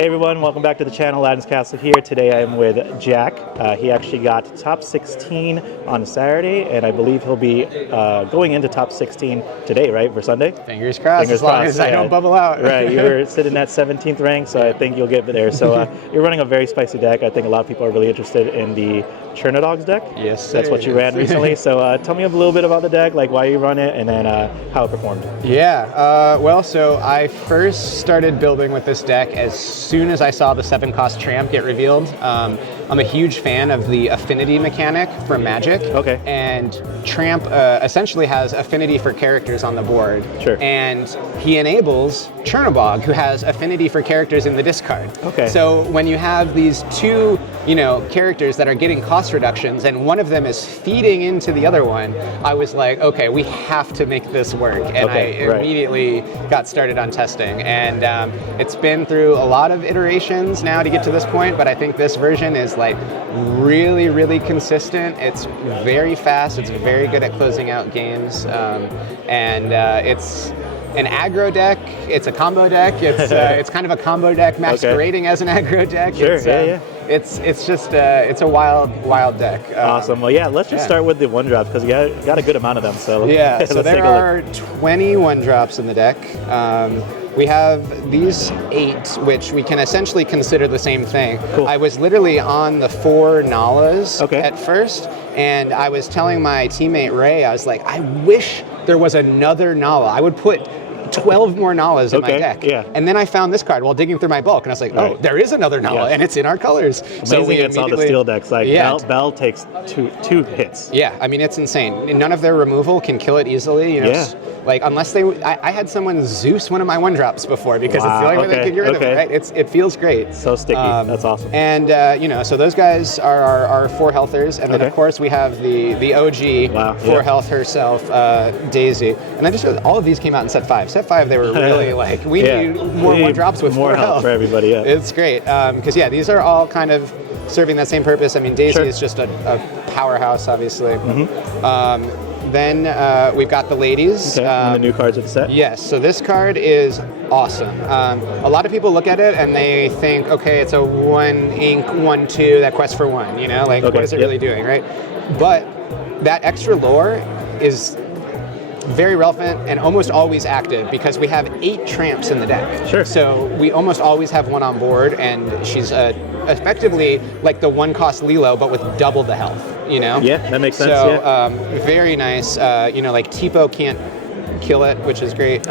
Hey everyone, welcome back to the channel. Aladdin's Castle here. Today I am with Jack. He actually got top 16 on Saturday, and I believe he'll be going into top 16 today, right, for Sunday? Fingers crossed, as long as I don't bubble out. Right, you were sitting at 17th rank, so I think you'll get there. So you're running a very spicy deck. I think a lot of people are really interested in the Chernadog Deck. Yes, that's what you ran recently. So tell me a little bit about the deck, like why you run it, and then how it performed. Yeah, well, so I first started building with this deck as soon as I saw the 7-cost Tramp get revealed. I'm a huge fan of the affinity mechanic from Magic. Okay. And Tramp essentially has affinity for characters on the board. Sure. And he enables Chernadog, who has affinity for characters in the discard. Okay. So when you have these two, characters that are getting cost reductions, and one of them is feeding into the other one, I was like, okay, we have to make this work. And I immediately got started on testing. And it's been through a lot of iterations now to get to this point, but I think this version is like really, really consistent. It's very fast. It's very good at closing out games. It's an aggro deck. It's a combo deck. It's kind of a combo deck masquerading as an aggro deck. Sure, It's just it's a wild deck. Awesome. Well, yeah, let's just start with the 1-drops because you got a good amount of them. So yeah, so there are 20 1-drops in the deck. We have these 8, which we can essentially consider the same thing. Cool. I was literally on the 4 Nalas at first, and I was telling my teammate Ray, I was like, I wish there was another Nala. I would put 12 more Nalas in my deck. Yeah. And then I found this card while digging through my bulk, and I was like, oh, there is another Nala, and it's in our colors. Amazing against all the steel decks. Like Bell takes two hits. Yeah, I mean, it's insane. None of their removal can kill it easily. Like, unless I had someone Zeus one of my 1-drops before, because it's the only way they could get rid of it, right? It feels great. So sticky. That's awesome. And, so those guys are our 4-healthers. And then, of course, we have the OG 4-health herself, Daisy. And I just showed all of these came out in set 5. Set 5, they were really like, we need more 1-drops with 4 health for everybody. Yeah, it's great. Because, these are all kind of serving that same purpose. I mean, Daisy is just a powerhouse, obviously. Then we've got the ladies. And the new cards of the set. Yes, so this card is awesome. A lot of people look at it and they think, okay, it's a 1-ink 1/2 that quests for 1. What is it really doing, right? But that extra lore is very relevant and almost always active because we have 8 Tramps in the deck. Sure. So we almost always have one on board, and she's effectively like the 1-cost Lilo, but with double the health. Yeah, that makes sense. So very nice. Like Tipo can't kill it, which is great.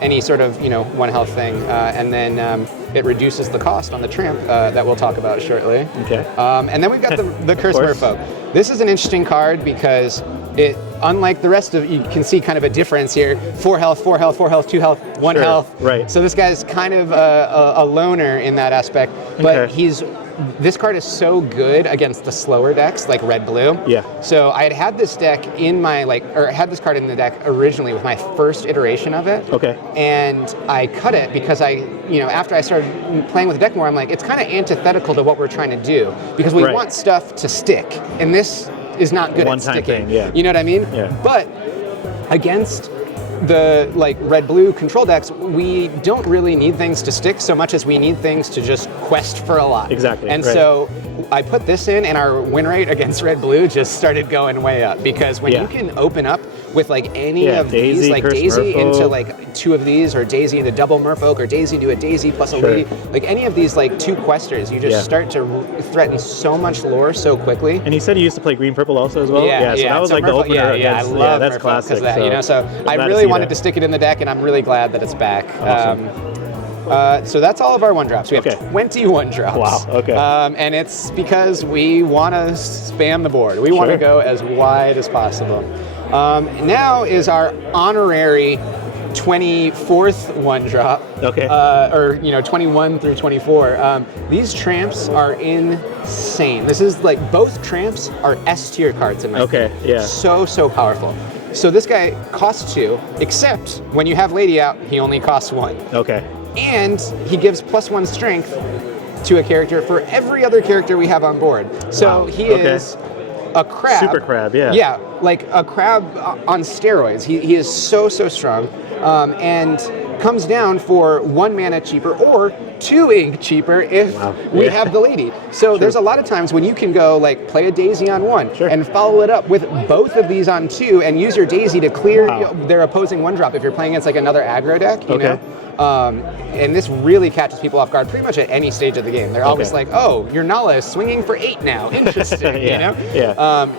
Any sort of 1 health thing, and then it reduces the cost on the Tramp that we'll talk about shortly. Okay. And then we've got the Curse Merfolk. This is an interesting card because it, unlike the rest of, you can see kind of a difference here. 4 health, 4 health, 4 health, 2 health, 1 health. Right. So this guy's kind of a loner in that aspect, but this card is so good against the slower decks like red-blue. Yeah. So I had this deck in my had this card in the deck originally with my first iteration of it. Okay. And I cut it because after I started playing with the deck more, I'm like, it's kind of antithetical to what we're trying to do because we want stuff to stick, and this is not good at sticking. You know what I mean? Yeah. But against the red-blue control decks, we don't really need things to stick so much as we need things to just quest for a lot. Exactly. And so I put this in, and our win rate against red-blue just started going way up because when you can open up with any of Daisy, these, like Daisy Merfolk. into 2 of these, or Daisy into double Merfolk, or Daisy to a Daisy plus a lady, any of these 2 questers, you just start to threaten so much lore so quickly. And you said you used to play green-purple also as well? So that was so the opener. I love that's Merfolk classic. Because of that, so I really wanted to stick it in the deck, and I'm really glad that it's back. Awesome. So that's all of our 1-drops. We have 20 1-drops. Wow, okay. And it's because we want to spam the board. We want to go as wide as possible. Now is our honorary 24th 1-drop. Okay. Or 21 through 24. These Tramps are insane. This is both Tramps are S tier cards in my opinion. So powerful. So this guy costs 2, except when you have Lady out, he only costs 1. Okay. And he gives +1 strength to a character for every other character we have on board. So he is a crab. Super crab, yeah. Yeah, like a crab on steroids. He is so strong, and comes down for 1 mana cheaper, or 2 ink cheaper if we have the lady. So there's a lot of times when you can go like play a daisy on 1 and follow it up with both of these on 2 and use your daisy to clear their opposing 1-drop if you're playing against like another aggro deck, you know? And this really catches people off guard pretty much at any stage of the game. They're always like, oh, your Nala is swinging for 8 now. Interesting, you know?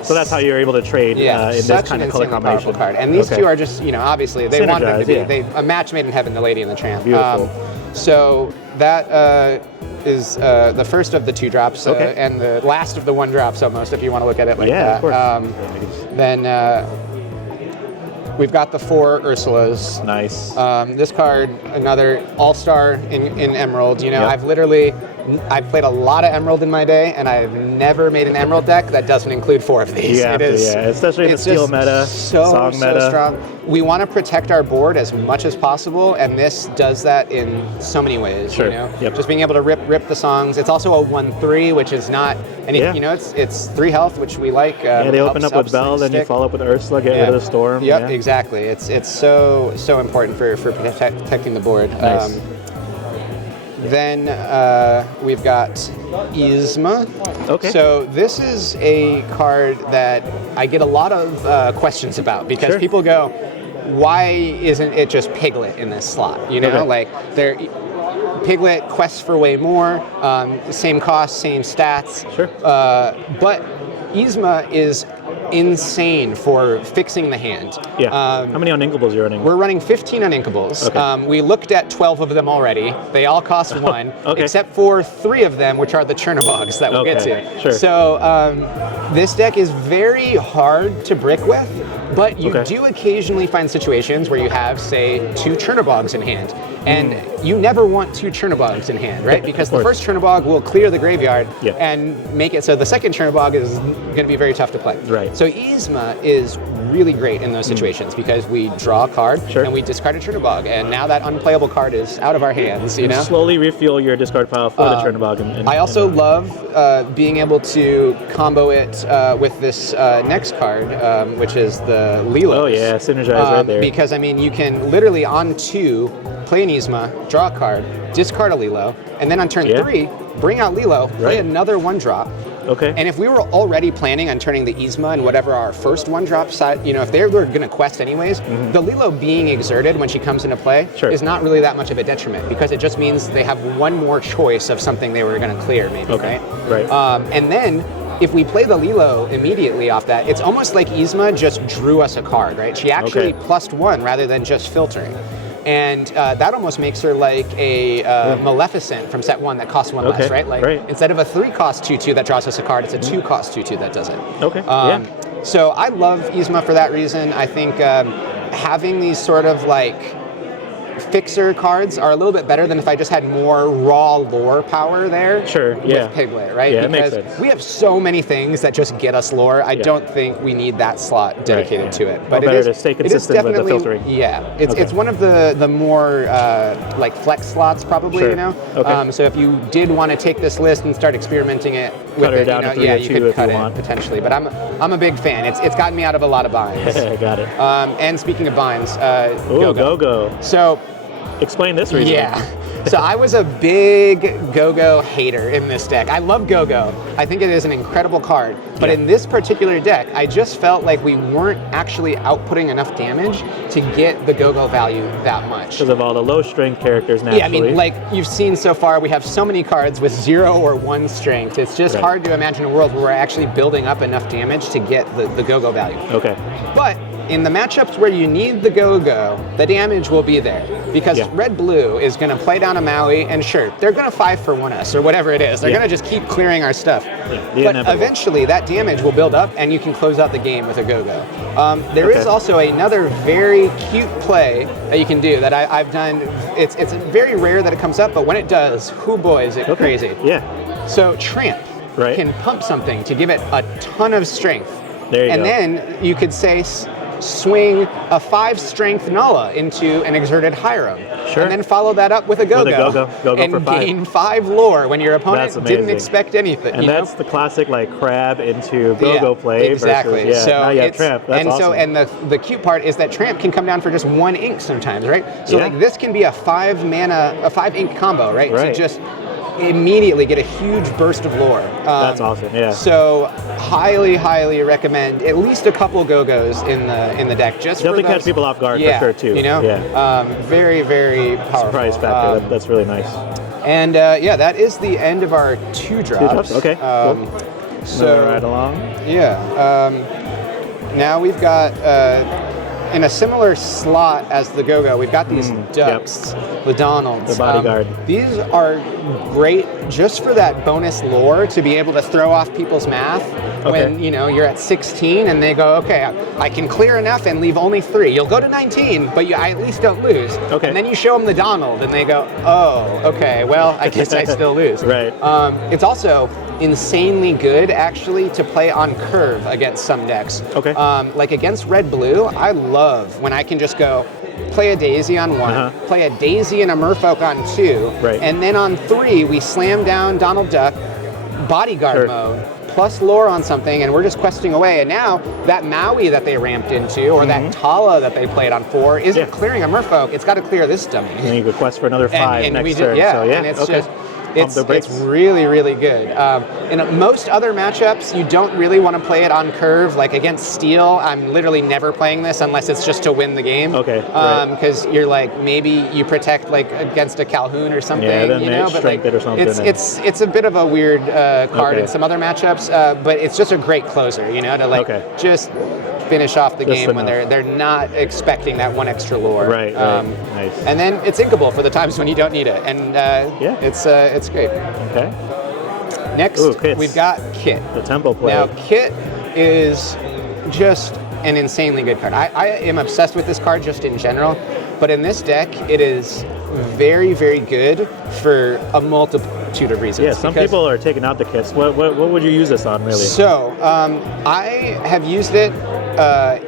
So that's how you're able to trade in this kind of color combination. Card. And these two are just, you know, obviously they want them to be a match made in heaven, the lady and the tramp. Beautiful. So that is the first of the 2 drops and the last of the 1 drops almost, if you want to look at it like that. Of course. Then we've got the 4 Ursulas. Nice. This card, another all-star in Emerald. You know, I've played a lot of Emerald in my day, and I've never made an Emerald deck that doesn't include 4 of these. Especially in the steel meta, song meta. Strong. We want to protect our board as much as possible, and this does that in so many ways. You know, just being able to rip the songs. It's also a 1/3, which is not any. You know, it's 3 health, which we like. They open up with Bell, then you follow up with Ursula, get rid of the Storm. Exactly. It's so important for protecting the board. Nice. Then we've got Yzma. So this is a card that I get a lot of questions about because people go, why isn't it just Piglet in this slot? You know, like Piglet quests for way more, same cost, same stats. But Yzma is insane for fixing the hand. How many Uninkables are you running? We're running 15 Uninkables. We looked at 12 of them already. They all cost 1, except for 3 of them, which are the Chernadogs that we'll get to. So this deck is very hard to brick with, but you do occasionally find situations where you have, say, 2 Chernadogs in hand. And you never want 2 Chernadog in hand, right? Because the first Chernadog will clear the graveyard and make it so the second Chernadog is going to be very tough to play. So Yzma is really great in those situations because we draw a card and we discard a Chernadog, and now that unplayable card is out of our hands. You know, slowly refuel your discard pile for the Chernadog. I also love being able to combo it with this next card, which is the Lilos. Oh yeah, synergize right there. Because I mean, you can literally on 2 play an Yzma, draw a card, discard a Lilo, and then on turn 3, bring out Lilo, play another 1-drop. And if we were already planning on turning the Yzma and whatever our first 1-drop side, you know, if they were going to quest anyways, the Lilo being exerted when she comes into play is not really that much of a detriment because it just means they have one more choice of something they were going to clear, maybe, right? And then if we play the Lilo immediately off that, it's almost like Yzma just drew us a card, right? She actually plused 1 rather than just filtering. And that almost makes her like a Maleficent from set 1 that costs 1 less, right? Like instead of a 3-cost 2/2 that draws us a card, it's a 2-cost 2/2 that does it. So I love Yzma for that reason. I think having these sort of like fixer cards are a little bit better than if I just had more raw lore power there. With Piglet, right? Because it makes sense. We have so many things that just get us lore. I don't think we need that slot dedicated to it. But it is to stay consistent with the filtering. It's one of the more like flex slots probably, you know. So if you did want to take this list and start experimenting it with it, you know, you could cut it potentially. But I'm a big fan. It's gotten me out of a lot of binds. Got it. And speaking of binds, Go-Go. So explain this reason. So I was a big Go-Go hater in this deck. I love Go-Go. I think it is an incredible card. But in this particular deck, I just felt like we weren't actually outputting enough damage to get the Go-Go value that much. Because of all the low strength characters naturally. Yeah, I mean, like you've seen so far, we have so many cards with 0 or 1 strength. It's just hard to imagine a world where we're actually building up enough damage to get the Go-Go value. But in the matchups where you need the Go-Go, the damage will be there. Because red-blue is going to play down a Maui, and sure, they're going to 5-for-1 us, or whatever it is. They're going to just keep clearing our stuff. But eventually, that damage will build up, and you can close out the game with a Go-Go. There is also another very cute play that you can do that I've done. It's very rare that it comes up, but when it does, whoo boy, is it crazy. So Tramp can pump something to give it a ton of strength. There you go. And then you could say, swing a 5 strength Nala into an exerted Hiram. Sure. And then follow that up with a Go-Go. Go-Go and for 5. gain 5 lore when your opponent didn't expect anything. And that's the classic like crab into Go-Go play. Exactly. Versus, so now you have Tramp. That's awesome. And the cute part is that Tramp can come down for just 1 ink sometimes, right? So like this can be a 5 ink combo, right? Right. To just immediately get a huge burst of lore. That's awesome. Yeah. So highly recommend at least a couple Go-Go's in the deck. Just definitely for those, catch people off guard for sure too. You know. Yeah. Very powerful. Surprise factor. That's really nice. And that is the end of our 2 drops. 2 drops. Okay. Cool. So moving right along. Yeah. Now we've got in a similar slot as the Go-Go, we've got these ducks, the Donalds. The bodyguard. These are great just for that bonus lore to be able to throw off people's math when you're at 16 and they go, okay, I can clear enough and leave only 3. You'll go to 19, but I at least don't lose. Okay. And then you show them the Donald and they go, oh, okay, well, I guess I still lose. Right. It's also insanely good actually to play on curve against some decks. Okay. Like against red-blue, I love when I can just go play a Daisy on 1, play a Daisy and a Merfolk on 2, and then on 3 we slam down Donald Duck, bodyguard mode, plus lore on something, and we're just questing away. And now that Maui that they ramped into, or that Tala that they played on 4, isn't clearing a Merfolk. It's got to clear this dummy. And you could quest for another 5 next turn. And it's just. It's really good. In most other matchups, you don't really want to play it on curve. Like against Steel, I'm literally never playing this unless it's just to win the game. Okay. Because you're like, maybe you protect like against a Calhoun or something. Yeah, then you know, but like it or something. It's a bit of a weird card in some other matchups, but it's just a great closer. You know, to like just finish off the game when they're not expecting that 1 extra lore. Right. Nice. And then it's inkable for the times when you don't need it. And it's great. Okay. Next, we've got Kit. The tempo play. Now, Kit is just an insanely good card. I am obsessed with this card just in general, but in this deck, it is very good for a multitude of reasons. Yeah, some people are taking out the kits. What would you use this on, really? So, I have used it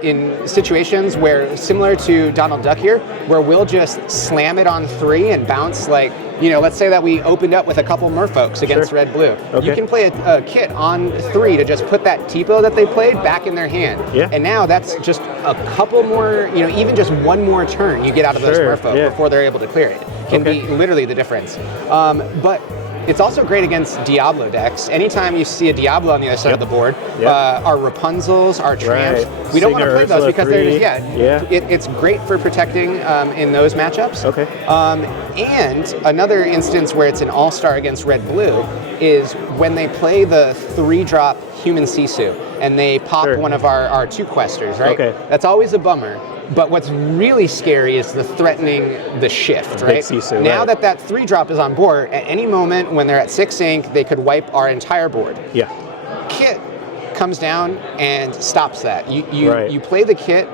in situations where, similar to Donald Duck here, where we'll just slam it on 3 and bounce like, let's say that we opened up with a couple Merfolks against red-blue. Okay. You can play a Kit on 3 to just put that Tipo that they played back in their hand. Yeah. And now that's just a couple more, even just 1 more turn you get out of those Merfolk before they're able to clear it. Can be literally the difference. But it's also great against Diablo decks. Anytime you see a Diablo on the other side of the board, our Rapunzels, our Tramps, we don't want to play those because they're just, it's great for protecting in those matchups. Okay. And another instance where it's an all-star against red-blue is when they play the 3-drop Human Sisu and they pop one of our 2 questers, right? Okay. That's always a bummer. But what's really scary is the threatening the shift, right? Sisu, now that 3-drop is on board, at any moment when they're at 6 ink, they could wipe our entire board. Yeah. Kit comes down and stops that. You play the Kit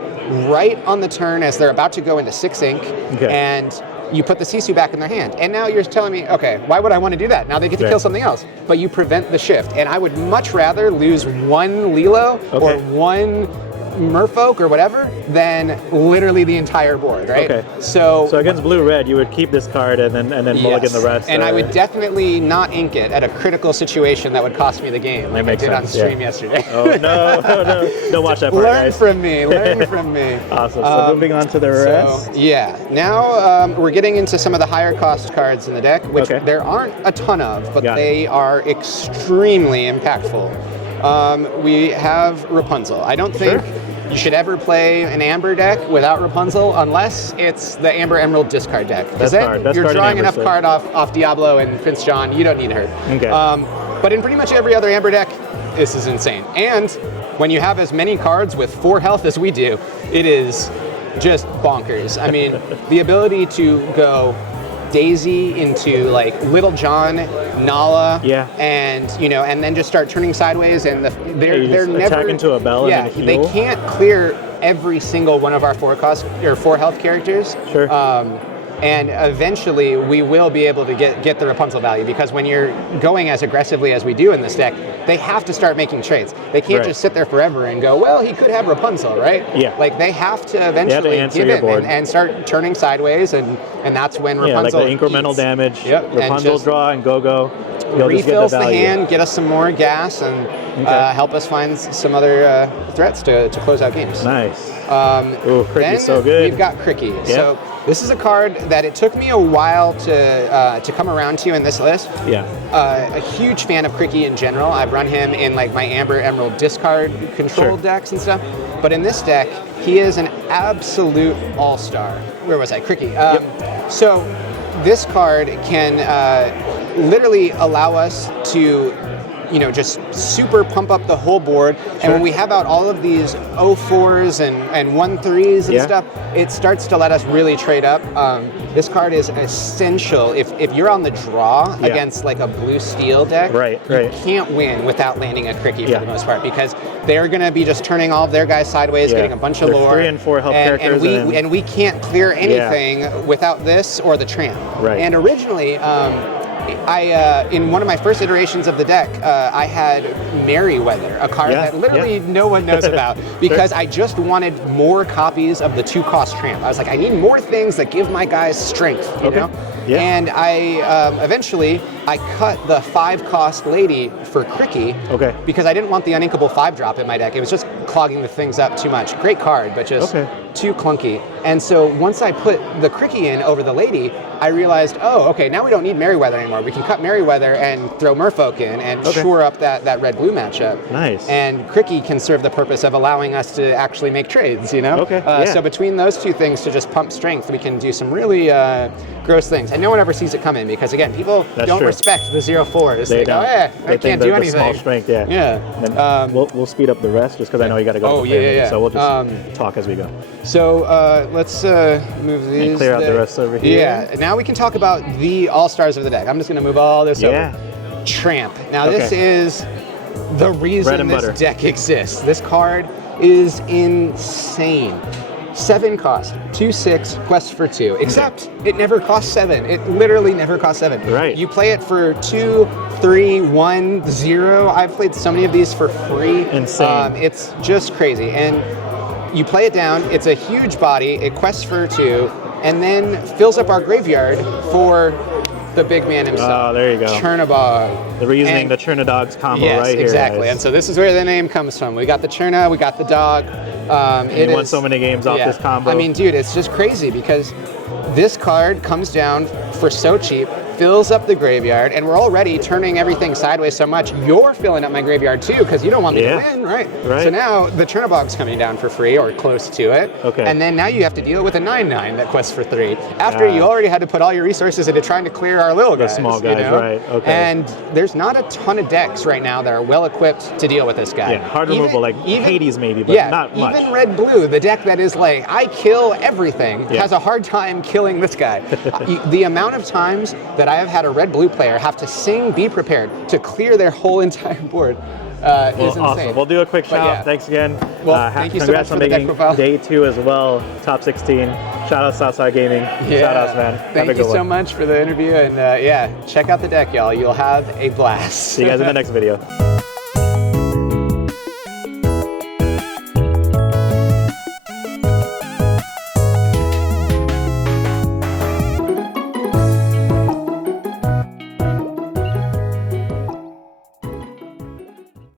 right on the turn as they're about to go into 6 ink, and you put the Sisu back in their hand. And now you're telling me, okay, why would I want to do that? Now they get to kill something else. But you prevent the shift. And I would much rather lose 1 Lilo or 1 Merfolk or whatever than literally the entire board, right? Okay. So against blue-red, you would keep this card and then mulligan the rest. And I would definitely not ink it at a critical situation that would cost me the game, like I did on stream yesterday. Oh no! Don't watch that part, guys. Learn from me. Awesome. So moving on to the rest. Now we're getting into some of the higher cost cards in the deck, which there aren't a ton of, but they are extremely impactful. We have Rapunzel. I don't think you should ever play an Amber deck without Rapunzel unless it's the Amber Emerald discard deck. Because you're drawing enough card off Diablo and Prince John, you don't need her. Okay. But in pretty much every other Amber deck, this is insane. And when you have as many cards with 4 health as we do, it is just bonkers. I mean, the ability to go Daisy into like Little John, Nala, and and then just start turning sideways, and they're never attack into a bell. And then they can't clear every single one of our 4 health characters. Sure. And eventually we will be able to get the Rapunzel value, because when you're going as aggressively as we do in this deck, they have to start making trades. They can't just sit there forever and go, well, he could have Rapunzel, right? Yeah. Like they have to eventually give in and start turning sideways, and that's when Rapunzel like the incremental eats. damage, Yep. Rapunzel and draw and go-go. Refills the hand, get us some more gas, and help us find some other threats to close out games. Nice. Ooh, Cricky's so good. We've got Cricky. Yeah. So this is a card that it took me a while to come around to in this list. Yeah. A huge fan of Cricky in general. I've run him in like my Amber Emerald discard control decks and stuff. But in this deck, he is an absolute all-star. Where was I? Cricky. So this card can literally allow us to just super pump up the whole board. And when we have out all of these 0-4s and 1-3s and stuff, it starts to let us really trade up. This card is essential if you're on the draw against like a blue steel deck. You can't win without landing a Cricky for the most part, because they're going to be just turning all of their guys sideways, getting a bunch of lore. 3 and 4 health characters. And we can't clear anything without this or the Tramp. And originally, in one of my first iterations of the deck, I had Merryweather, a card that literally no one knows about, because I just wanted more copies of the 2-cost Tramp. I was like, I need more things that give my guys strength, you know? And I eventually cut the 5-cost lady for Cricky, because I didn't want the uninkable 5-drop in my deck. It was just clogging the things up too much. Great card, but just too clunky. And so once I put the Cricky in over the lady, I realized, oh, okay, now we don't need Merryweather anymore. We can cut Merryweather and throw Merfolk in and shore up that red-blue matchup. Nice. And Cricky can serve the purpose of allowing us to actually make trades, you know? So between those two things, to just pump strength, we can do some really gross things. And no one ever sees it coming, because, again, people don't respect the 0-4s. They go, I can't do anything. Small strength, And we'll speed up the rest, just because I know you got to go to the family, so we'll just talk as we go. So let's move these. And clear out the rest over here. Yeah, now we can talk about the all-stars of the deck. I'm just going to move all this over. Tramp. Now this is the reason this deck exists. This card is insane. 7 cost, 2/6, quest for 2. Except it never costs 7. It literally never costs 7. You play it for 2, 3, 1, 0. I've played so many of these for free. Insane. It's just crazy. And you play it down, it's a huge body, it quests for 2, and then fills up our graveyard for the big man himself. Oh, there you go. Chernadog. The reasoning, the Chernadog's combo right here. Exactly. Guys. And so this is where the name comes from. We got the Cherna, we got the dog. You won so many games off this combo. I mean, dude, it's just crazy, because this card comes down for so cheap, fills up the graveyard, and we're already turning everything sideways so much, you're filling up my graveyard too, because you don't want me to win, right? So now the Chernabog's coming down for free, or close to it. And then now you have to deal with a 9/9 that quests for 3, after you already had to put all your resources into trying to clear our little guys. The small guys, And there's not a ton of decks right now that are well equipped to deal with this guy. Hard removal, like Hades maybe, but not much. Even red-blue, the deck that is like, I kill everything, has a hard time killing this guy. The amount of times that I have had a red-blue player have to sing Be Prepared to clear their whole entire board is insane. Awesome. We'll do a quick shout. Thanks again. Well, thank you so much for the deck profile. Day 2 as well, top 16. Shout out Southside Gaming. Shout outs, man. Thank you so much for the interview, and check out the deck, y'all. You'll have a blast. See you guys in the next video.